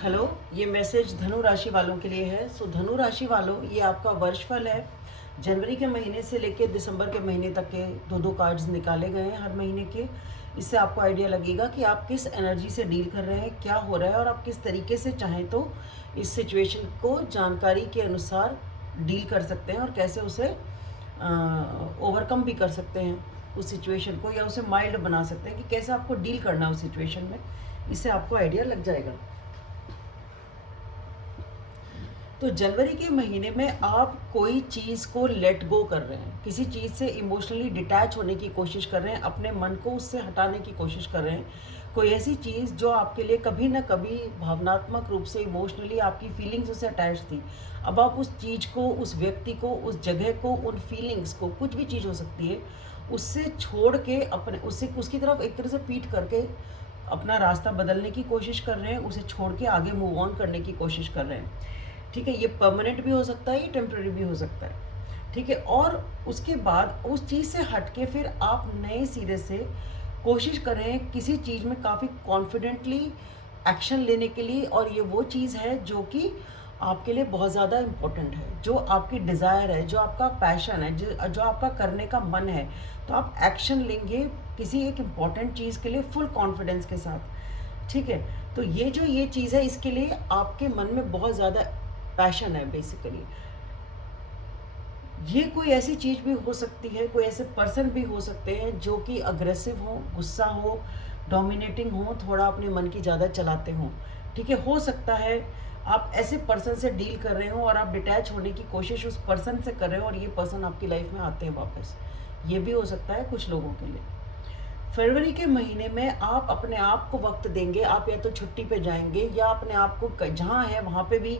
Hello, ये message धनु राशि वालों के लिए है। सो धनु राशि वालों, ये आपका वर्षफल है। जनवरी के महीने से लेकर दिसंबर के महीने तक के दो दो कार्ड्स निकाले गए हैं हर महीने के। इससे आपको आइडिया लगेगा कि आप किस एनर्जी से डील कर रहे हैं, क्या हो रहा है, और आप किस तरीके से चाहें तो इस सिचुएशन को जानकारी के अनुसार डील कर सकते हैं और कैसे उसे ओवरकम भी कर सकते हैं उस सिचुएशन को, या उसे माइल्ड बना सकते हैं कि कैसे आपको डील करना है उस सिचुएशन में। इससे आपको आइडिया लग जाएगा। तो जनवरी के महीने में आप कोई चीज़ को लेट गो कर रहे हैं, किसी चीज़ से इमोशनली डिटैच होने की कोशिश कर रहे हैं, अपने मन को उससे हटाने की कोशिश कर रहे हैं। कोई ऐसी चीज़ जो आपके लिए कभी ना कभी भावनात्मक रूप से इमोशनली आपकी फीलिंग्स उससे अटैच थी, अब आप उस चीज़ को, उस व्यक्ति को, उस जगह को, उन फीलिंग्स को, कुछ भी चीज़ हो सकती है, उससे छोड़ के अपने उससे उसकी तरफ एक तरह से पीठ करके अपना रास्ता बदलने की कोशिश कर रहे हैं, उसे छोड़ के आगे मूव ऑन करने की कोशिश कर रहे हैं। ठीक है, ये परमानेंट भी हो सकता है, ये टेम्पररी भी हो सकता है। ठीक है, और उसके बाद उस चीज़ से हट के फिर आप नए सिरे से कोशिश करें किसी चीज़ में काफ़ी कॉन्फिडेंटली एक्शन लेने के लिए, और ये वो चीज़ है जो कि आपके लिए बहुत ज़्यादा इम्पोर्टेंट है, जो आपकी डिज़ायर है, जो आपका पैशन है, जो आपका करने का मन है। तो आप एक्शन लेंगे किसी एक इम्पॉर्टेंट चीज़ के लिए फुल कॉन्फिडेंस के साथ। ठीक है, तो ये चीज़ है, इसके लिए आपके मन में बहुत ज़्यादा पैशन है बेसिकली। ये कोई ऐसी चीज़ भी हो सकती है, कोई ऐसे पर्सन भी हो सकते हैं जो कि अग्रेसिव हो, गुस्सा हो, डोमिनेटिंग हो, थोड़ा अपने मन की ज़्यादा चलाते हों। ठीक है, हो सकता है आप ऐसे पर्सन से डील कर रहे हो और आप डिटैच होने की कोशिश उस पर्सन से कर रहे हो, और ये पर्सन आपकी लाइफ में आते हैं वापस। ये भी हो सकता है कुछ लोगों के लिए। फरवरी के महीने में आप अपने आप को वक्त देंगे, आप या तो छुट्टी पे जाएंगे या अपने आप को जहाँ है वहाँ पे भी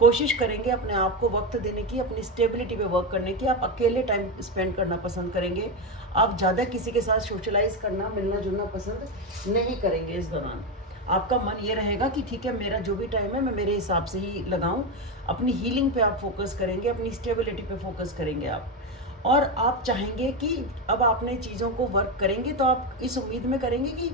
कोशिश करेंगे अपने आप को वक्त देने की, अपनी स्टेबिलिटी पे वर्क करने की। आप अकेले टाइम स्पेंड करना पसंद करेंगे, आप ज़्यादा किसी के साथ सोशलाइज करना, मिलना जुलना पसंद नहीं करेंगे। इस दौरान आपका मन ये रहेगा कि ठीक है, मेरा जो भी टाइम है मैं मेरे हिसाब से ही लगाऊं। अपनी हीलिंग पे आप फोकस करेंगे, अपनी स्टेबिलिटी पे फोकस करेंगे आप। और आप चाहेंगे कि अब आपने चीज़ों को वर्क करेंगे तो आप इस उम्मीद में करेंगे कि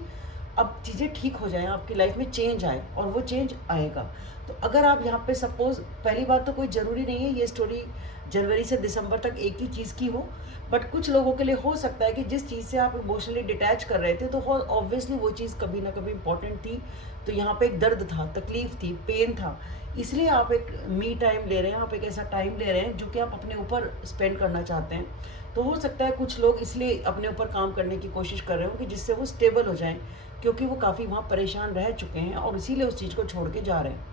अब चीज़ें ठीक हो जाएं, आपकी लाइफ में चेंज आए, और वो चेंज आएगा। तो अगर आप यहाँ पे सपोज़, पहली बात तो कोई ज़रूरी नहीं है ये स्टोरी जनवरी से दिसंबर तक एक ही चीज़ की हो, बट कुछ लोगों के लिए हो सकता है कि जिस चीज़ से आप इमोशनली डिटैच कर रहे थे तो ऑब्वियसली वो चीज़ कभी ना कभी इंपॉर्टेंट थी। तो यहाँ पे एक दर्द था, तकलीफ थी, पेन था, इसलिए आप एक मी टाइम ले रहे हैं, आप एक ऐसा टाइम ले रहे हैं जो कि आप अपने ऊपर स्पेंड करना चाहते हैं। तो हो सकता है कुछ लोग इसलिए अपने ऊपर काम करने की कोशिश कर रहे हो कि जिससे वो स्टेबल हो जाएं, क्योंकि वो काफ़ी वहाँ परेशान रह चुके हैं और इसीलिए उस चीज़ को छोड़ के जा रहे हैं।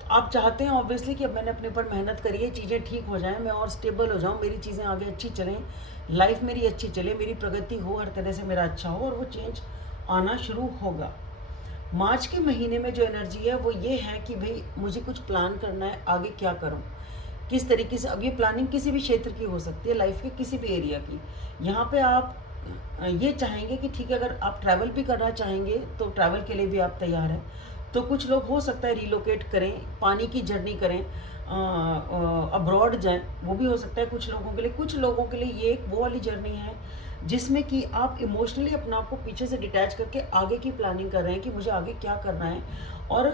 तो आप चाहते हैं ऑब्वियसली कि अब मैंने अपने ऊपर मेहनत करी है, चीज़ें ठीक हो जाएं, मैं और स्टेबल हो जाऊं, मेरी चीज़ें आगे अच्छी चलें, लाइफ मेरी अच्छी चले, मेरी प्रगति हो, हर तरह से मेरा अच्छा हो, और वो चेंज आना शुरू होगा। मार्च के महीने में जो एनर्जी है वो ये है कि भाई मुझे कुछ प्लान करना है, आगे क्या करूं, किस तरीके से। अब ये प्लानिंग किसी भी क्षेत्र की हो सकती है, लाइफ के किसी भी एरिया की। यहाँ पे आप ये चाहेंगे कि ठीक है, अगर आप ट्रैवल भी करना चाहेंगे तो ट्रैवल के लिए भी आप तैयार हैं। तो कुछ लोग हो सकता है रिलोकेट करें, पानी की जर्नी करें, अब्रॉड जाएं, वो भी हो सकता है कुछ लोगों के लिए। कुछ लोगों के लिए ये एक वो वाली जर्नी है जिसमें कि आप इमोशनली अपने आप को पीछे से डिटैच करके आगे की प्लानिंग कर रहे हैं कि मुझे आगे क्या करना है और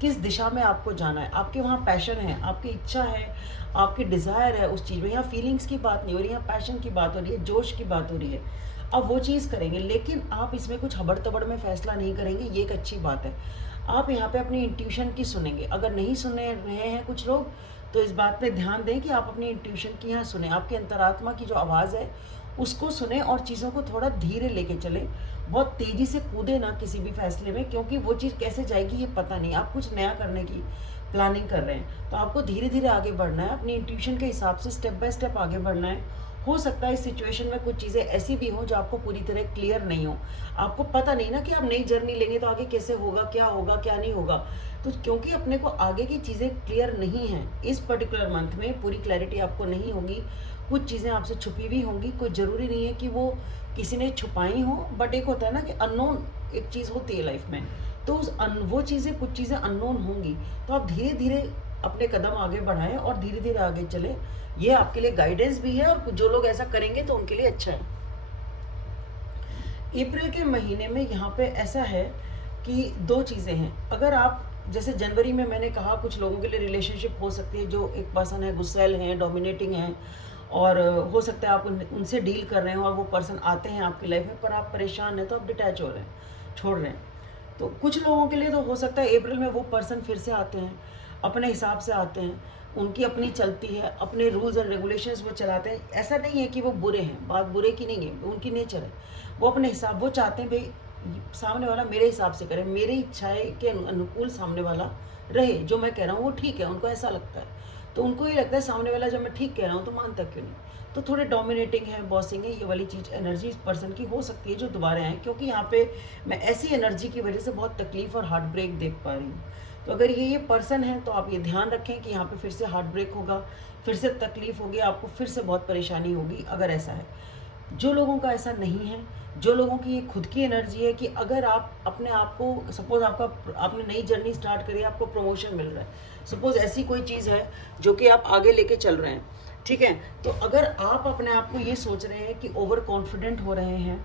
किस दिशा में आपको जाना है। आपके वहाँ पैशन है, आपकी इच्छा है, आपकी डिज़ायर है उस चीज़ में। यहाँ फीलिंग्स की बात नहीं हो रही, यहाँ पैशन की बात हो रही है, जोश की बात हो रही है। अब वो चीज़ करेंगे, लेकिन आप इसमें कुछ हबड़ तबड़ में फैसला नहीं करेंगे, ये एक अच्छी बात है। आप यहाँ पे अपनी इंट्यूशन की सुनेंगे। अगर नहीं सुन रहे हैं कुछ लोग, तो इस बात पे ध्यान दें कि आप अपनी इंट्यूशन की यहाँ सुने, आपके अंतरात्मा की जो आवाज़ है उसको सुने, और चीज़ों को थोड़ा धीरे लेके चलें। बहुत तेज़ी से कूदे ना किसी भी फैसले में, क्योंकि वो चीज़ कैसे जाएगी ये पता नहीं। आप कुछ नया करने की प्लानिंग कर रहे हैं, तो आपको धीरे धीरे आगे बढ़ना है, अपनी इंट्यूशन के हिसाब से स्टेप बाय स्टेप आगे बढ़ना है। हो सकता है इस सिचुएशन में कुछ चीज़ें ऐसी भी हों जो आपको पूरी तरह क्लियर नहीं हो, आपको पता नहीं ना कि आप नई जर्नी लेंगे तो आगे कैसे होगा, क्या नहीं होगा। तो क्योंकि अपने को आगे की चीज़ें क्लियर नहीं हैं, इस पर्टिकुलर मंथ में पूरी क्लैरिटी आपको नहीं होगी, कुछ चीज़ें आपसे छुपी हुई होंगी। कोई ज़रूरी नहीं है कि वो किसी ने छुपाई हो, बट एक होता है ना कि अननोन एक चीज़ होती है लाइफ में, तो वो चीज़ें, कुछ चीज़ें अननोन होंगी। तो आप धीरे धीरे अपने कदम आगे बढ़ाएं और धीरे धीरे आगे चलें। ये आपके लिए गाइडेंस भी है, और जो लोग ऐसा करेंगे तो उनके लिए अच्छा है। अप्रैल के महीने में यहाँ पे ऐसा है कि 2 चीज़ें हैं। अगर आप जैसे जनवरी में मैंने कहा कुछ लोगों के लिए रिलेशनशिप हो सकती है जो एक पर्सन है गुस्सैल है, डोमिनेटिंग है और हो सकता है आप उनसे डील कर रहे हैं और वो पर्सन आते हैं आपकी लाइफ में पर आप परेशान हैं तो आप डिटैच हो रहे हैं, छोड़ रहे हैं। तो कुछ लोगों के लिए तो हो सकता है अप्रैल में वो पर्सन फिर से आते हैं, अपने हिसाब से आते हैं, उनकी अपनी चलती है, अपने रूल्स एंड रेगुलेशंस वो चलाते हैं। ऐसा नहीं है कि वो बुरे हैं, बात बुरे की नहीं है, उनकी नेचर है। वो अपने हिसाब वो चाहते हैं भाई सामने वाला मेरे हिसाब से करे, मेरी इच्छाएं के अनुकूल सामने वाला रहे, जो मैं कह रहा हूँ वो ठीक है, उनको ऐसा लगता है। तो उनको ये लगता है सामने वाला जब मैं ठीक कह रहा हूँ तो मानता क्यों नहीं। तो थोड़े डोमिनेटिंग है, बॉसिंग है, ये वाली चीज़ एनर्जी इस पर्सन की हो सकती है जो दोबारा आए, क्योंकि यहाँ पे मैं ऐसी एनर्जी की वजह से बहुत तकलीफ और हार्ट ब्रेक देख पा रही हूँ। तो अगर ये पर्सन है तो आप ये ध्यान रखें कि यहाँ पे फिर से हार्ट ब्रेक होगा, फिर से तकलीफ होगी, आपको फिर से बहुत परेशानी होगी अगर ऐसा है। जो लोगों का ऐसा नहीं है, जो लोगों की ये खुद की एनर्जी है कि अगर आप अपने आप को सपोज आपने नई जर्नी स्टार्ट करी है, आपको प्रमोशन मिल रहा है, सपोज ऐसी कोई चीज़ है जो कि आप आगे लेके चल रहे हैं, ठीक है। तो अगर आप अपने आप को ये सोच रहे हैं कि ओवर कॉन्फिडेंट हो रहे हैं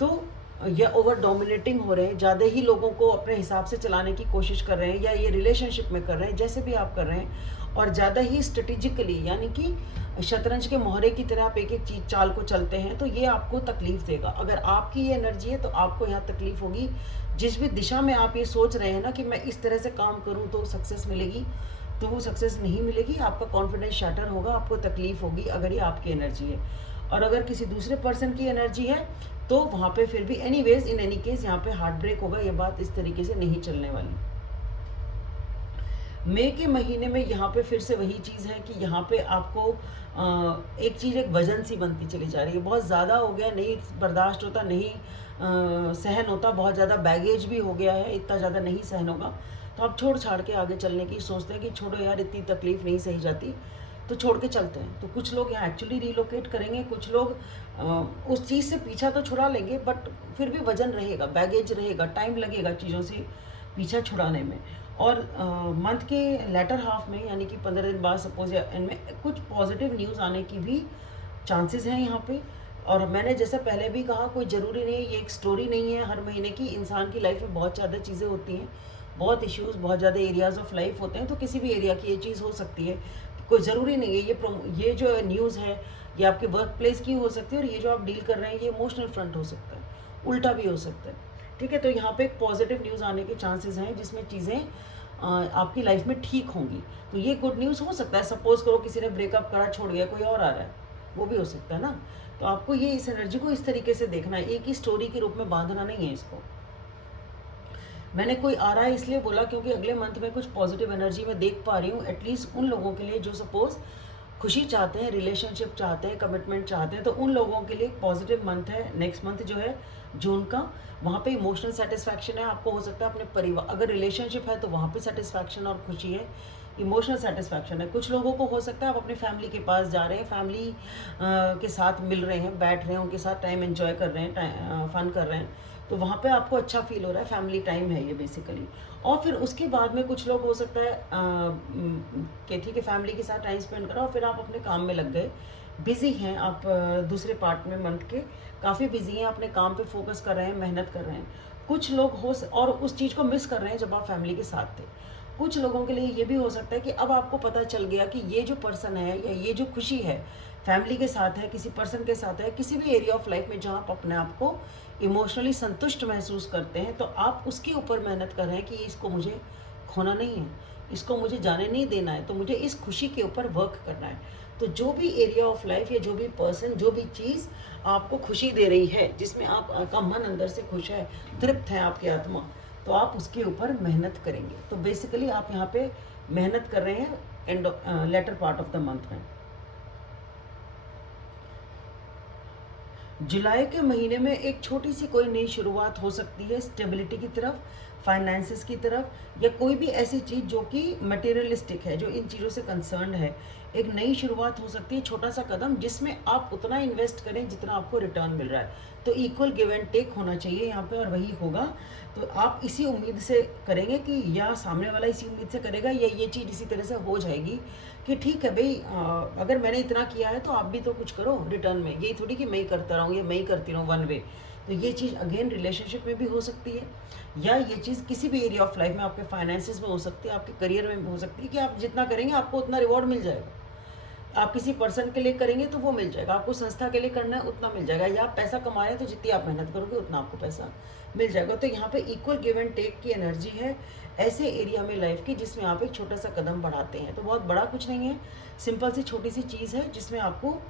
तो या ओवर डोमिनेटिंग हो रहे हैं, ज़्यादा ही लोगों को अपने हिसाब से चलाने की कोशिश कर रहे हैं या ये रिलेशनशिप में कर रहे हैं, जैसे भी आप कर रहे हैं, और ज़्यादा ही स्ट्रेटेजिकली यानी कि शतरंज के मोहरे की तरह आप एक एक चीज चाल को चलते हैं, तो ये आपको तकलीफ देगा। अगर आपकी ये एनर्जी है तो आपको यहाँ तकलीफ होगी। जिस भी दिशा में आप ये सोच रहे हैं ना कि मैं इस तरह से काम करूँ तो सक्सेस मिलेगी, तो वो सक्सेस नहीं मिलेगी, आपका कॉन्फिडेंस शैटर होगा, आपको तकलीफ होगी अगर ये आपकी एनर्जी है। और अगर किसी दूसरे पर्सन की एनर्जी है तो वहाँ पे फिर भी एनीवेज इन एनी केस यहाँ पे हार्ट ब्रेक होगा, ये बात इस तरीके से नहीं चलने वाली। मई के महीने में यहाँ पे फिर से वही चीज़ है कि यहाँ पे आपको एक चीज़ एक वजन सी बनती चली जा रही है, बहुत ज़्यादा हो गया, नहीं बर्दाश्त होता, नहीं सहन होता, बहुत ज़्यादा बैगेज भी हो गया है, इतना ज़्यादा नहीं सहन होगा, तो आप छोड़ छाड़ के आगे चलने की सोचते हैं कि छोड़ो यार इतनी तकलीफ नहीं सही जाती, तो छोड़ के चलते हैं। तो कुछ लोग यहाँ एक्चुअली रिलोकेट करेंगे, कुछ लोग उस चीज़ से पीछा तो छुड़ा लेंगे बट फिर भी वजन रहेगा, बैगेज रहेगा, टाइम लगेगा चीज़ों से पीछा छुड़ाने में। और मंथ के लेटर हाफ में यानी कि 15 दिन बाद सपोज या इनमें कुछ पॉजिटिव न्यूज़ आने की भी चांसेस हैं यहाँ पे। और मैंने जैसा पहले भी कहा कोई ज़रूरी नहीं है, ये एक स्टोरी नहीं है हर महीने की, इंसान की लाइफ में बहुत ज़्यादा चीज़ें होती हैं, बहुत इश्यूज़, बहुत ज़्यादा एरियाज़ ऑफ लाइफ होते हैं, तो किसी भी एरिया की ये चीज़ हो सकती है, कोई ज़रूरी नहीं है। ये जो न्यूज़ है ये आपके वर्क प्लेस की हो सकती है, और ये जो आप डील कर रहे हैं ये इमोशनल फ्रंट हो सकता है, उल्टा भी हो सकता है, ठीक है। तो यहाँ पे एक पॉजिटिव न्यूज़ आने के चांसेस हैं जिसमें चीज़ें आपकी लाइफ में ठीक होंगी, तो ये गुड न्यूज़ हो सकता है। सपोज करो किसी ने ब्रेकअप करा, छोड़ गया, कोई और आ रहा है, वो भी हो सकता है ना। तो आपको ये इस एनर्जी को इस तरीके से देखना है, एक ही स्टोरी के रूप में बांधना नहीं है इसको। मैंने कोई आ रहा है इसलिए बोला क्योंकि अगले मंथ में कुछ पॉजिटिव एनर्जी मैं देख पा रही हूँ, एटलीस्ट उन लोगों के लिए जो सपोज खुशी चाहते हैं, रिलेशनशिप चाहते हैं, कमिटमेंट चाहते हैं, तो उन लोगों के लिए एक पॉजिटिव मंथ है नेक्स्ट मंथ जो है जून का। वहाँ पे इमोशनल सेटिस्फैक्शन है, आपको हो सकता है अपने परिवार, अगर रिलेशनशिप है तो वहाँ पे सेटिस्फैक्शन और खुशी है, इमोशनल सेटिस्फैक्शन है। कुछ लोगों को हो सकता है आप अपनी फैमिली के पास जा रहे हैं, फैमिली के साथ मिल रहे हैं, बैठ रहे हैं, उनके साथ टाइम एंजॉय कर रहे हैं, फन कर रहे हैं, तो वहाँ पे आपको अच्छा फील हो रहा है, फैमिली टाइम है ये बेसिकली। और फिर उसके बाद में कुछ लोग हो सकता है कि ठीक है फैमिली के साथ टाइम स्पेंड करा और फिर आप अपने काम में लग गए, बिज़ी हैं आप, दूसरे पार्ट में मंथ के काफ़ी बिजी हैं, अपने काम पे फोकस कर रहे हैं, मेहनत कर रहे हैं। कुछ लोग और उस चीज़ को मिस कर रहे हैं जब आप फैमिली के साथ थे। कुछ लोगों के लिए ये भी हो सकता है कि अब आपको पता चल गया कि ये जो पर्सन है या ये जो खुशी है फैमिली के साथ है, किसी पर्सन के साथ है, किसी भी एरिया ऑफ लाइफ में जहाँ आप अपने आप को इमोशनली संतुष्ट महसूस करते हैं, तो आप उसके ऊपर मेहनत कर रहे हैं कि इसको मुझे खोना नहीं है, इसको मुझे जाने नहीं देना है, तो मुझे इस खुशी के ऊपर वर्क करना है। तो जो भी एरिया ऑफ लाइफ या जो भी पर्सन, जो भी चीज़ आपको खुशी दे रही है, जिसमें आपका मन अंदर से खुश है, तृप्त है आपकी आत्मा, तो आप उसके ऊपर मेहनत करेंगे। तो बेसिकली आप यहाँ पे मेहनत कर रहे हैं and later part of the month में। जुलाई के महीने में एक छोटी सी कोई नई शुरुआत हो सकती है, स्टेबिलिटी की तरफ, फाइनेंसेस की तरफ, या कोई भी ऐसी चीज़ जो कि मटेरियलिस्टिक है, जो इन चीज़ों से कंसर्न है। एक नई शुरुआत हो सकती है, छोटा सा कदम जिसमें आप उतना इन्वेस्ट करें जितना आपको रिटर्न मिल रहा है। तो इक्वल गिव एंड टेक होना चाहिए यहाँ पे, और वही होगा। तो आप इसी उम्मीद से करेंगे कि या सामने वाला इसी उम्मीद से करेगा या ये चीज़ इसी तरह से हो जाएगी कि ठीक है भाई, अगर मैंने इतना किया है तो आप भी तो कुछ करो रिटर्न में। यही थोड़ी कि मैं ही करता रहूँ या मैं ही करती रहूँ वन वे, तो ये चीज़ अगेन रिलेशनशिप में भी हो सकती है, या ये चीज़ किसी भी एरिया ऑफ लाइफ में, आपके फाइनेंसिस में हो सकती है, आपके करियर में भी हो सकती है कि आप जितना करेंगे आपको उतना रिवॉर्ड मिल जाएगा। आप किसी पर्सन के लिए करेंगे तो वो मिल जाएगा, आपको संस्था के लिए करना है उतना मिल जाएगा, या आप पैसा कमा रहे हैं तो जितनी आप मेहनत करोगे उतना आपको पैसा मिल जाएगा। तो यहाँ पे इक्वल गिव एंड टेक की एनर्जी है ऐसे एरिया में लाइफ की, जिसमें आप एक छोटा सा कदम बढ़ाते हैं। तो बहुत बड़ा कुछ नहीं है, सिंपल सी छोटी सी चीज़ है जिसमें आपको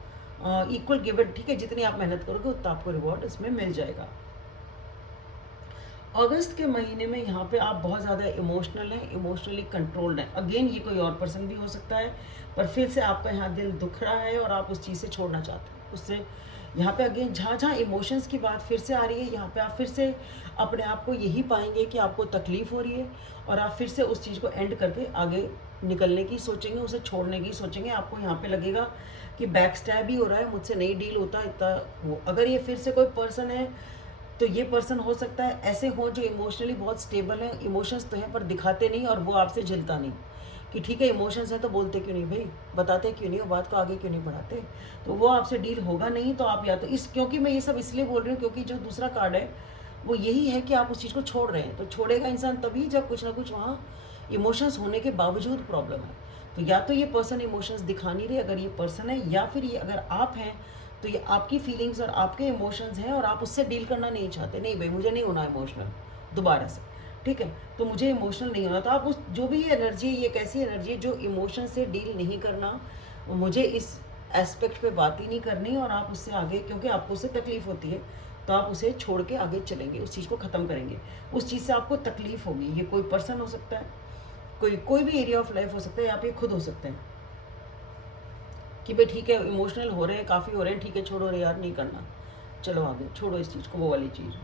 इक्वल गिव एंड, ठीक है, जितनी आप मेहनत करोगे उतना आपको रिवॉर्ड इसमें मिल जाएगा। अगस्त के महीने में यहाँ पे आप बहुत ज़्यादा इमोशनल हैं, इमोशनली कंट्रोल्ड हैं। अगेन ये कोई और पर्सन भी हो सकता है, पर फिर से आपका यहाँ दिल दुख रहा है और आप उस चीज़ से छोड़ना चाहते हैं। उससे यहाँ पे अगेन जहाँ जहाँ इमोशंस की बात फिर से आ रही है, यहाँ पे आप फिर से अपने आप को यही पाएंगे कि आपको तकलीफ़ हो रही है, और आप फिर से उस चीज़ को एंड करके आगे निकलने की सोचेंगे, उसे छोड़ने की सोचेंगे। आपको यहाँ पे लगेगा कि बैक स्टैब ही हो रहा है, मुझसे नहीं डील होता इतना वो। अगर ये फिर से कोई पर्सन है तो ये पर्सन हो सकता है ऐसे हो जो इमोशनली बहुत स्टेबल हैं, इमोशंस तो हैं पर दिखाते नहीं, और वो आपसे झिलता नहीं कि ठीक है इमोशंस हैं तो बोलते क्यों नहीं भाई, बताते क्यों नहीं, वो बात को आगे क्यों नहीं बढ़ाते। तो वो आपसे डील होगा नहीं। तो आप या तो इस, क्योंकि मैं ये सब इसलिए बोल रही हूँ क्योंकि जो दूसरा कार्ड है वो यही है कि आप उस चीज़ को छोड़ रहे हैं। तो छोड़ेगा इंसान तभी जब कुछ ना कुछ वहाँ इमोशंस होने के बावजूद प्रॉब्लम है। तो या तो ये पर्सन इमोशंस दिखा नहीं रहे अगर ये पर्सन है, या फिर ये अगर आप हैं तो ये आपकी फीलिंग्स और आपके इमोशंस हैं और आप उससे डील करना नहीं चाहते। नहीं भाई मुझे नहीं होना इमोशनल दोबारा से, ठीक है, तो मुझे इमोशनल नहीं होना। तो आप उस जो भी ये एनर्जी है, ये एक ऐसी एनर्जी है जो इमोशन से डील नहीं करना, मुझे इस एस्पेक्ट पे बात ही नहीं करनी, और आप उससे आगे, क्योंकि आपको उससे तकलीफ होती है तो आप उसे छोड़ के आगे चलेंगे, उस चीज़ को ख़त्म करेंगे। उस चीज़ से आपको तकलीफ होगी। ये कोई पर्सन हो सकता है, कोई भी एरिया ऑफ लाइफ हो सकता है, या आप ये खुद हो सकते हैं कि भाई ठीक है इमोशनल हो रहे हैं, काफ़ी हो रहे हैं, ठीक है छोड़ो रे यार, नहीं करना, चलो आगे छोड़ो इस चीज़ को, वो वाली चीज़।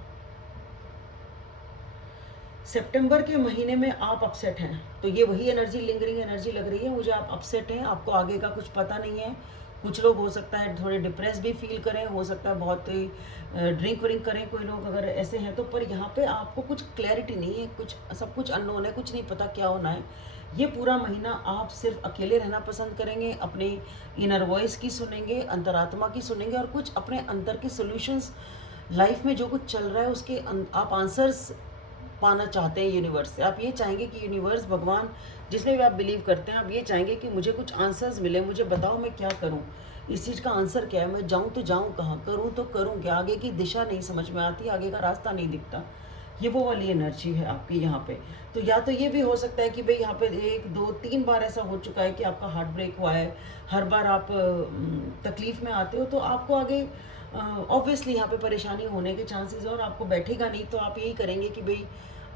सितंबर के महीने में आप अपसेट हैं, तो ये वही एनर्जी, लिंगरिंग एनर्जी लग रही है मुझे। आप अपसेट हैं, आपको आगे का कुछ पता नहीं है। कुछ लोग हो सकता है थोड़े डिप्रेस भी फील करें, हो सकता है बहुत ही ड्रिंक व्रिंक करें कोई लोग, अगर ऐसे हैं तो। पर यहाँ पे आपको कुछ क्लैरिटी नहीं है, कुछ सब कुछ अननोन है, कुछ नहीं पता क्या होना है। ये पूरा महीना आप सिर्फ अकेले रहना पसंद करेंगे, अपने इनर वॉइस की सुनेंगे, अंतरात्मा की सुनेंगे, और कुछ अपने अंदर के सोल्यूशंस, लाइफ में जो कुछ चल रहा है उसके आप आंसर्स पाना चाहते हैं यूनिवर्स से। आप ये चाहेंगे कि यूनिवर्स, भगवान, जिसमें भी आप बिलीव करते हैं, आप ये चाहेंगे कि मुझे कुछ आंसर्स मिले, मुझे बताओ मैं क्या करूं, इस चीज़ का आंसर क्या है, मैं जाऊं तो जाऊं कहाँ, करूं तो करूं क्या, आगे की दिशा नहीं समझ में आती, आगे का रास्ता नहीं दिखता। ये वो वाली एनर्जी है आपकी यहाँ पे। तो या तो ये भी हो सकता है कि भाई यहाँ पे 1 2 3 बार ऐसा हो चुका है कि आपका हार्ट ब्रेक हुआ है, हर बार आप तकलीफ में आते हो, तो आपको आगे ऑब्वियसली यहाँ पे परेशानी होने के चांसेस है, और आपको बैठेगा नहीं। तो आप यही करेंगे कि भाई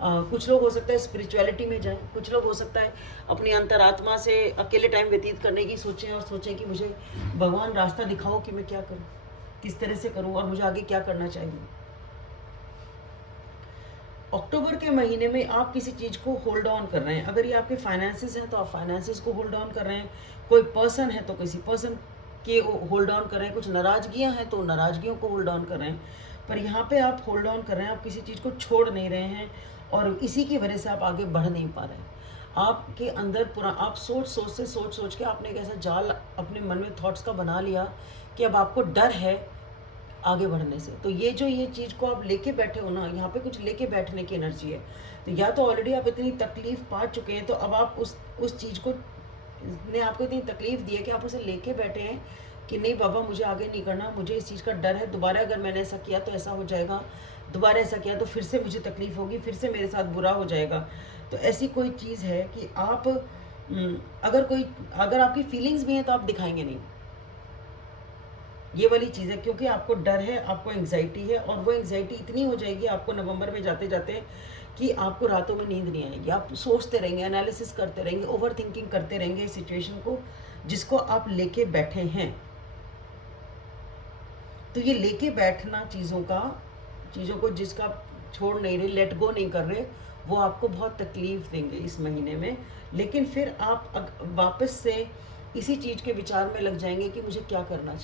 कुछ लोग हो सकता है स्पिरिचुअलिटी में जाएं, कुछ लोग हो सकता है अपनी अंतरात्मा से अकेले टाइम व्यतीत करने की सोचें, और सोचें कि मुझे भगवान रास्ता दिखाओ कि मैं क्या करूं, किस तरह से करूं, और मुझे आगे क्या करना चाहिए। अक्टूबर के महीने में आप किसी चीज़ को होल्ड ऑन कर रहे हैं। अगर ये आपके फाइनेंसिस हैं तो आप फाइनेंसिस को होल्ड ऑन कर रहे हैं, कोई पर्सन है तो किसी पर्सन के होल्ड ऑन कर रहे हैं, कुछ नाराज़गियाँ हैं तो नाराज़गियों को होल्ड ऑन कर रहे हैं। पर यहाँ पे आप होल्ड ऑन कर रहे हैं, आप किसी चीज़ को छोड़ नहीं रहे हैं, और इसी की वजह से आप आगे बढ़ नहीं पा रहे हैं। आपके अंदर पूरा, आप सोच के आपने एक ऐसा जाल अपने मन में थॉट्स का बना लिया कि अब आपको डर है आगे बढ़ने से। तो ये चीज़ को आप लेके बैठे हो ना, यहाँ पे कुछ लेके बैठने की एनर्जी है। तो या तो ऑलरेडी आप इतनी तकलीफ पा चुके हैं, तो अब आप उस चीज़ को, ने आपको इतनी तकलीफ दी है कि आप उसे लेके बैठे हैं कि नहीं बाबा मुझे आगे नहीं करना, मुझे इस चीज़ का डर है, दोबारा अगर मैंने ऐसा किया तो ऐसा हो जाएगा, दोबारा ऐसा किया तो फिर से मुझे तकलीफ होगी, फिर से मेरे साथ बुरा हो जाएगा। तो ऐसी कोई चीज़ है कि आप अगर आपकी फीलिंग्स भी हैं तो आप दिखाएंगे नहीं, ये वाली चीज़ है, क्योंकि आपको डर है, आपको एंग्जाइटी है, और वो एंग्जाइटी इतनी हो जाएगी आपको नवंबर में जाते जाते कि आपको रातों में नींद नहीं आएगी। आप सोचते रहेंगे, एनालिसिस करते रहेंगे, ओवर थिंकिंग करते रहेंगे इस सिचुएशन को जिसको आप लेके बैठे हैं। तो ये लेके बैठना चीज़ों को जिसका आप छोड़ नहीं रहे, लेट गो नहीं कर रहे, वो आपको बहुत तकलीफ देंगे इस महीने में। लेकिन फिर आप वापस से इसी चीज़ के विचार में लग जाएंगे कि मुझे क्या करना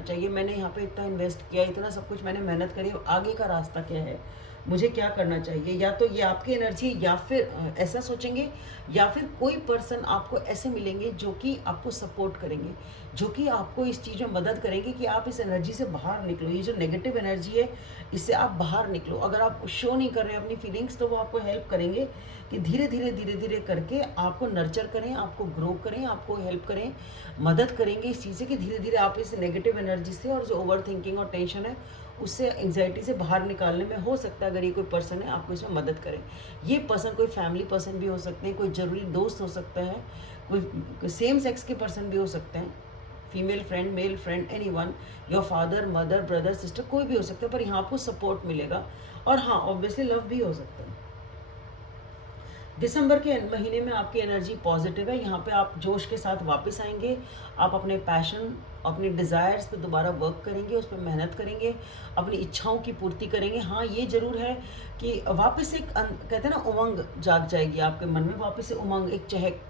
चाहिए, मैंने यहाँ पे इतना इन्वेस्ट किया, इतना सब कुछ मैंने मेहनत करी, आगे का रास्ता क्या है। मुझे क्या करना चाहिए, या तो ये आपकी एनर्जी, या फिर ऐसा सोचेंगे, या फिर कोई पर्सन आपको ऐसे मिलेंगे जो कि आपको सपोर्ट करेंगे, जो कि आपको इस चीज़ में मदद करेंगे कि आप इस एनर्जी से बाहर निकलो। ये जो नेगेटिव एनर्जी है, इससे आप बाहर निकलो। अगर आप शो नहीं कर रहे हैं अपनी फीलिंग्स, तो वो आपको हेल्प करेंगे कि धीरे धीरे धीरे धीरे करके आपको नर्चर करें, आपको ग्रो करें, आपको हेल्प करें, मदद करेंगे इस चीज़ से कि धीरे धीरे आप इस नेगेटिव एनर्जी से और जो ओवर थिंकिंग और टेंशन है उससे, एंग्जाइटी से बाहर निकालने में हो सकता है, अगर ये कोई पर्सन है, आपको इसमें मदद करें। ये पर्सन कोई फैमिली पर्सन भी हो सकते हैं, कोई ज़रूरी दोस्त हो सकता है, कोई सेम सेक्स के पर्सन भी हो सकते हैं, female friend, male friend, anyone, your father, mother, brother, sister, कोई भी हो सकता है, पर यहाँ आपको सपोर्ट मिलेगा। और हाँ, ऑब्वियसली लव भी हो सकता है। दिसंबर के महीने में आपकी एनर्जी पॉजिटिव है। यहाँ पे आप जोश के साथ वापस आएंगे, आप अपने पैशन, अपने डिज़ायर्स पे दोबारा वर्क करेंगे, उस पर मेहनत करेंगे, अपनी इच्छाओं की पूर्ति करेंगे। हाँ, ये ज़रूर है कि वापस एक कहते हैं ना, उमंग जाग जाएगी आपके मन में, वापस से उमंग, एक चहक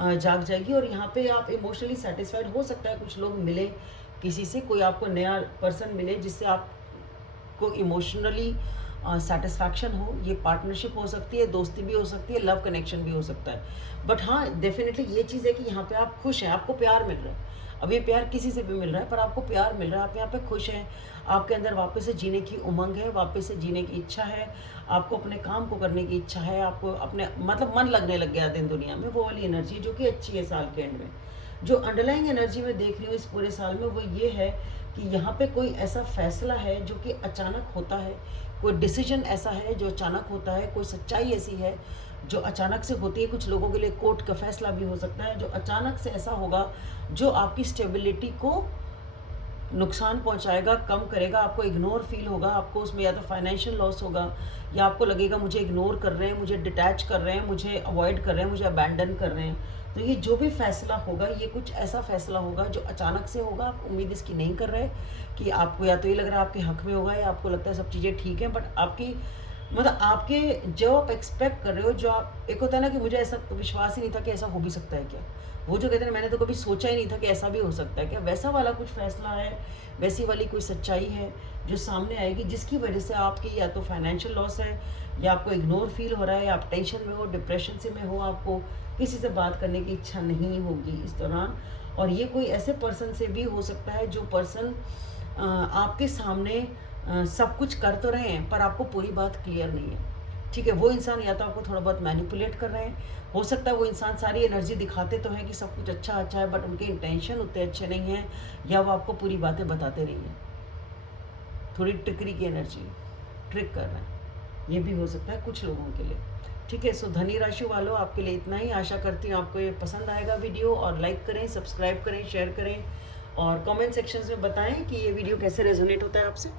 जाग जाएगी। और यहाँ पे आप इमोशनली सेटिस्फाइड हो सकता है, कुछ लोग मिले किसी से, कोई आपको नया पर्सन मिले जिससे आपको इमोशनली सेटिस्फैक्शन हो। ये पार्टनरशिप हो सकती है, दोस्ती भी हो सकती है, लव कनेक्शन भी हो सकता है। बट हाँ, डेफिनेटली ये चीज़ है कि यहाँ पे आप खुश हैं, आपको प्यार मिल रहा है। अब ये प्यार किसी से भी मिल रहा है, पर आपको प्यार मिल रहा है, आप यहाँ पे खुश हैं, आपके अंदर वापस से जीने की उमंग है, वापस से जीने की इच्छा है, आपको अपने काम को करने की इच्छा है, आपको अपने मतलब मन लगने लग गया दिन दुनिया में, वो वाली एनर्जी जो कि अच्छी है साल के एंड में। जो अंडरलाइंग एनर्जी में देख रही हूँ इस पूरे साल में, वो ये है कि यहाँ पे कोई ऐसा फैसला है जो कि अचानक होता है, कोई डिसीजन ऐसा है जो अचानक होता है, कोई सच्चाई ऐसी है जो अचानक से होती है। कुछ लोगों के लिए कोर्ट का फैसला भी हो सकता है, जो अचानक से ऐसा होगा जो आपकी स्टेबिलिटी को नुकसान पहुंचाएगा, कम करेगा, आपको इग्नोर फील होगा, आपको उसमें या तो फाइनेंशियल लॉस होगा, या आपको लगेगा मुझे इग्नोर कर रहे हैं, मुझे डिटैच कर रहे हैं, मुझे अवॉइड कर रहे हैं, मुझे अबैंडन कर रहे हैं। तो ये जो भी फैसला होगा, ये कुछ ऐसा फैसला होगा जो अचानक से होगा, आप उम्मीद इसकी नहीं कर रहे कि आपको, या तो ये लग रहा है आपके हक में होगा, या आपको लगता है सब चीज़ें ठीक हैं, बट आपकी मतलब आपके जो आप एक्सपेक्ट कर रहे हो, जो आप, एक होता है ना कि मुझे ऐसा विश्वास ही नहीं था कि ऐसा हो भी सकता है क्या, वो जो कहते हैं मैंने तो कभी सोचा ही नहीं था कि ऐसा भी हो सकता है क्या, वैसा वाला कुछ फैसला है, वैसी वाली कोई सच्चाई है जो सामने आएगी, जिसकी वजह से आपकी या तो फाइनेंशियल लॉस है, या आपको इग्नोर फील हो रहा है, या आप टेंशन में हो, डिप्रेशन से में हो, आपको किसी से बात करने की इच्छा नहीं होगी इस दौरान। और ये कोई ऐसे पर्सन से भी हो सकता है जो पर्सन आपके सामने सब कुछ कर तो रहे हैं, पर आपको पूरी बात क्लियर नहीं है। ठीक है, वो इंसान या तो आपको थोड़ा बहुत मैनिपुलेट कर रहे हैं, हो सकता है वो इंसान सारी एनर्जी दिखाते तो हैं कि सब कुछ अच्छा अच्छा है, बट उनके इंटेंशन उतने अच्छे नहीं हैं, या वो आपको पूरी बातें बताते नहीं हैं, थोड़ी ट्रिकरी की एनर्जी, ट्रिक कर रहे हैं, ये भी हो सकता है कुछ लोगों के लिए। ठीक है, सो धनी राशि वालों, आपके लिए इतना ही। आशा करती हूँ आपको ये पसंद आएगा वीडियो, और लाइक करें, सब्सक्राइब करें, शेयर करें, और कमेंट सेक्शंस में बताएं कि ये वीडियो कैसे रेजोनेट होता है आपसे।